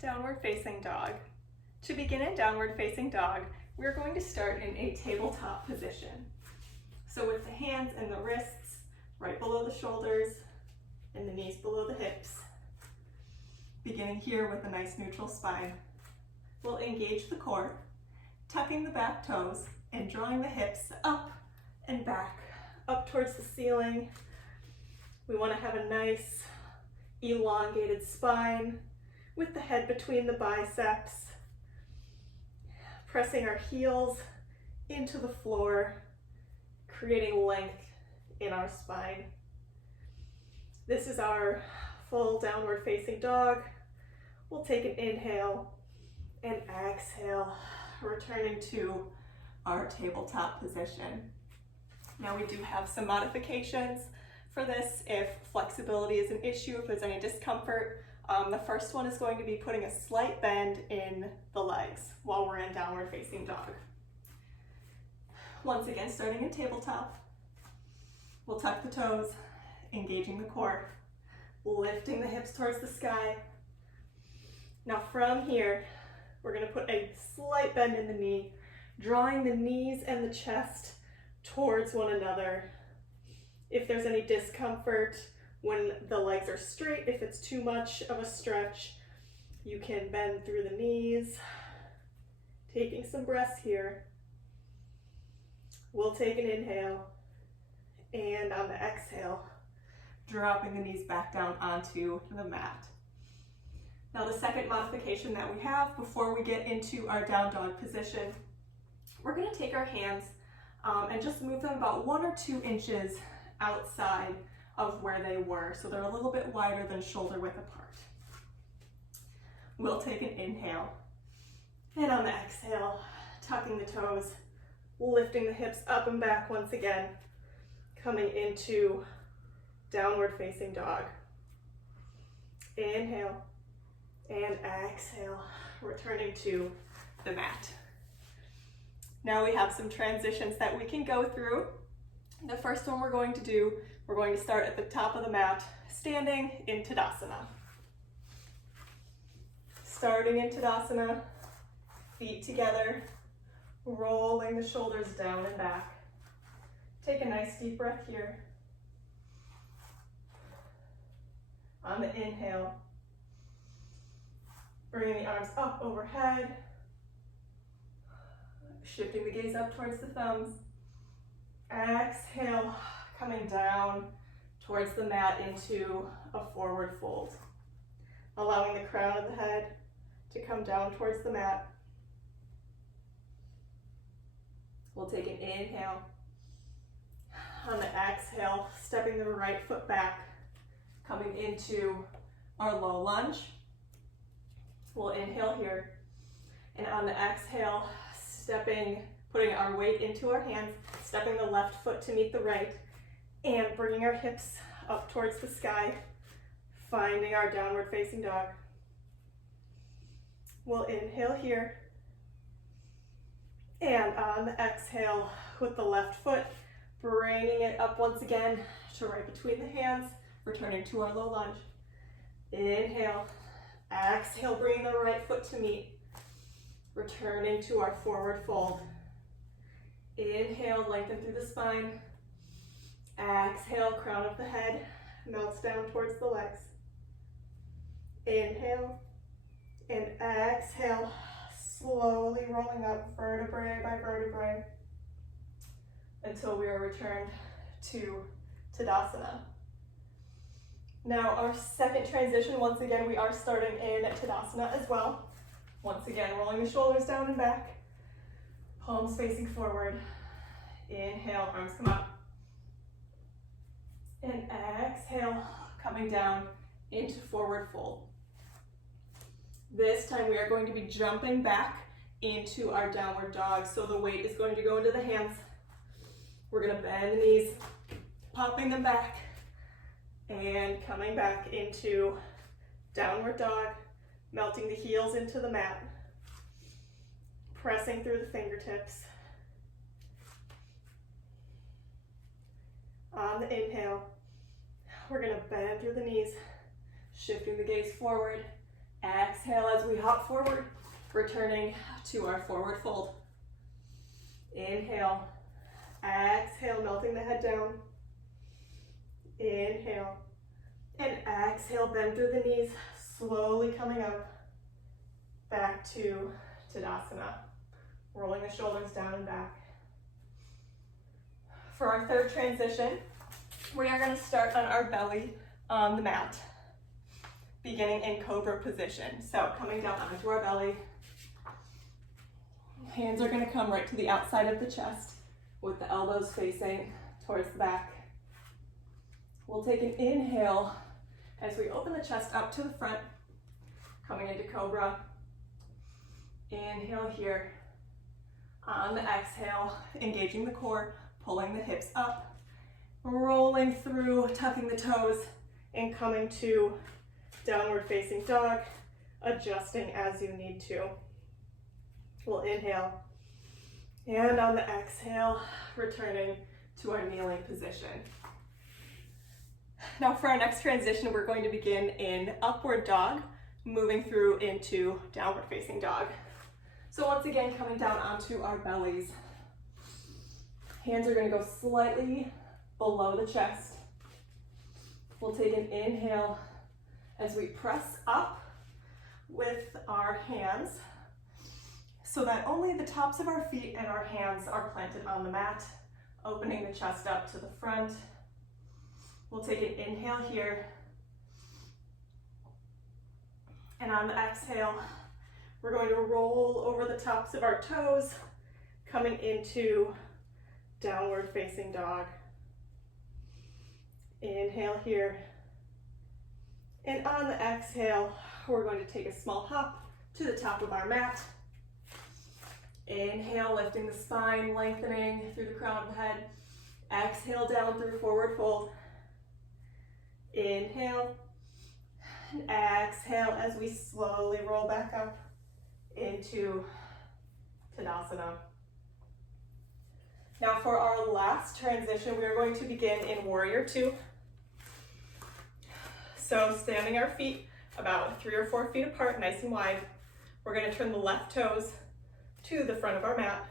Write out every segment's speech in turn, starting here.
Downward facing dog. To begin in downward facing dog, we're going to start in a tabletop position. So with the hands and the wrists right below the shoulders and the knees below the hips. Beginning here with a nice neutral spine. We'll engage the core, tucking the back toes and drawing the hips up and back, up towards the ceiling. We want to have a nice elongated spine with the head between the biceps, pressing our heels into the floor, creating length in our spine. This is our full downward facing dog. We'll take an inhale and exhale, returning to our tabletop position. Now we do have some modifications for this if flexibility is an issue, if there's any discomfort. The first one is going to be putting a slight bend in the legs while we're in downward facing dog. Once again, starting in tabletop, we'll tuck the toes, engaging the core, lifting the hips towards the sky. Now from here, we're going to put a slight bend in the knee, drawing the knees and the chest towards one another. If there's any discomfort when the legs are straight, if it's too much of a stretch, you can bend through the knees. Taking some breaths here. We'll take an inhale, and on the exhale, dropping the knees back down onto the mat. Now the second modification that we have before we get into our down dog position, we're going to take our hands and just move them about 1 or 2 inches outside of where they were, so they're a little bit wider than shoulder width apart. We'll take an inhale, and on the exhale, tucking the toes, lifting the hips up and back once again, coming into downward facing dog. Inhale and exhale, returning to the mat. Now we have some transitions that we can go through. The first one we're going to do, we're going to start at the top of the mat, standing in Tadasana. Starting in Tadasana, feet together, rolling the shoulders down and back. Take a nice deep breath here. On the inhale, bringing the arms up overhead, shifting the gaze up towards the thumbs. Exhale, coming down towards the mat into a forward fold. Allowing the crown of the head to come down towards the mat. We'll take an inhale. On the exhale, stepping the right foot back, coming into our low lunge. We'll inhale here. And on the exhale, putting our weight into our hands, stepping the left foot to meet the right, and bringing our hips up towards the sky, finding our downward facing dog. We'll inhale here, and on the exhale, with the left foot, bringing it up once again to right between the hands, returning to our low lunge. Inhale, exhale, bringing the right foot to meet, returning to our forward fold. Inhale, lengthen through the spine. Exhale, crown of the head melts down towards the legs. Inhale and exhale, slowly rolling up vertebrae by vertebrae until we are returned to Tadasana. Now our second transition, once again, we are starting in Tadasana as well. Once again, rolling the shoulders down and back, palms facing forward. Inhale, arms come up. And exhale, coming down into forward fold. This time we are going to be jumping back into our downward dog. So the weight is going to go into the hands. We're going to bend the knees, popping them back, and coming back into downward dog, melting the heels into the mat, pressing through the fingertips. On the inhale, we're going to bend through the knees, shifting the gaze forward. Exhale as we we hop forward, returning to our forward fold. Inhale, exhale, melting the head down. Inhale, and exhale, bend through the knees, slowly coming up, back to Tadasana, rolling the shoulders down and back. For our third transition, we are going to start on our belly on the mat, beginning in cobra position. So coming down onto our belly, hands are going to come right to the outside of the chest with the elbows facing towards the back. We'll take an inhale as we open the chest up to the front, coming into cobra. Inhale here. On the exhale, engaging the core, pulling the hips up, rolling through, tucking the toes, and coming to downward facing dog, adjusting as you need to. We'll inhale, and on the exhale, returning to our kneeling position. Now for our next transition, we're going to begin in upward dog, moving through into downward facing dog. So once again, coming down onto our bellies. Hands are going to go slightly below the chest. We'll take an inhale as we press up with our hands so that only the tops of our feet and our hands are planted on the mat, opening the chest up to the front. We'll take an inhale here. And on the exhale, we're going to roll over the tops of our toes, coming into downward facing dog. Inhale here. And on the exhale, we're going to take a small hop to the top of our mat. Inhale, lifting the spine, lengthening through the crown of the head. Exhale down through forward fold. Inhale, and exhale as we slowly roll back up into Tadasana. Now for our last transition, we are going to begin in Warrior Two. So standing our feet about 3 or 4 feet apart, nice and wide. We're going to turn the left toes to the front of our mat.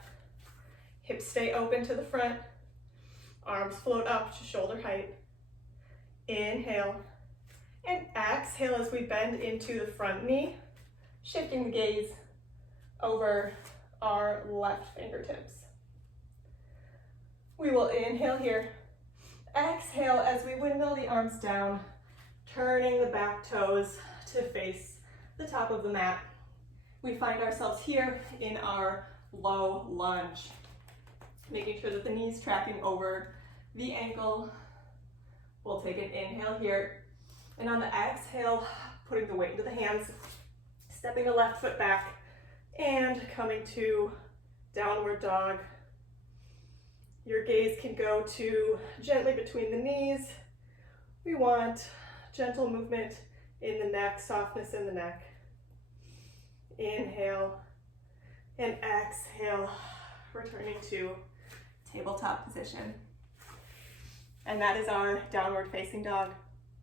Hips stay open to the front. Arms float up to shoulder height. Inhale and exhale as we bend into the front knee, shifting the gaze over our left fingertips. We will inhale here. Exhale as we windmill the arms down, turning the back toes to face the top of the mat. We find ourselves here in our low lunge, making sure that the knees tracking over the ankle. We'll take an inhale here, and on the exhale, putting the weight into the hands, stepping the left foot back, and coming to downward dog. Your gaze can go to gently between the knees. We want gentle movement in the neck, softness in the neck. Inhale and exhale, returning to tabletop position. And that is our downward facing dog.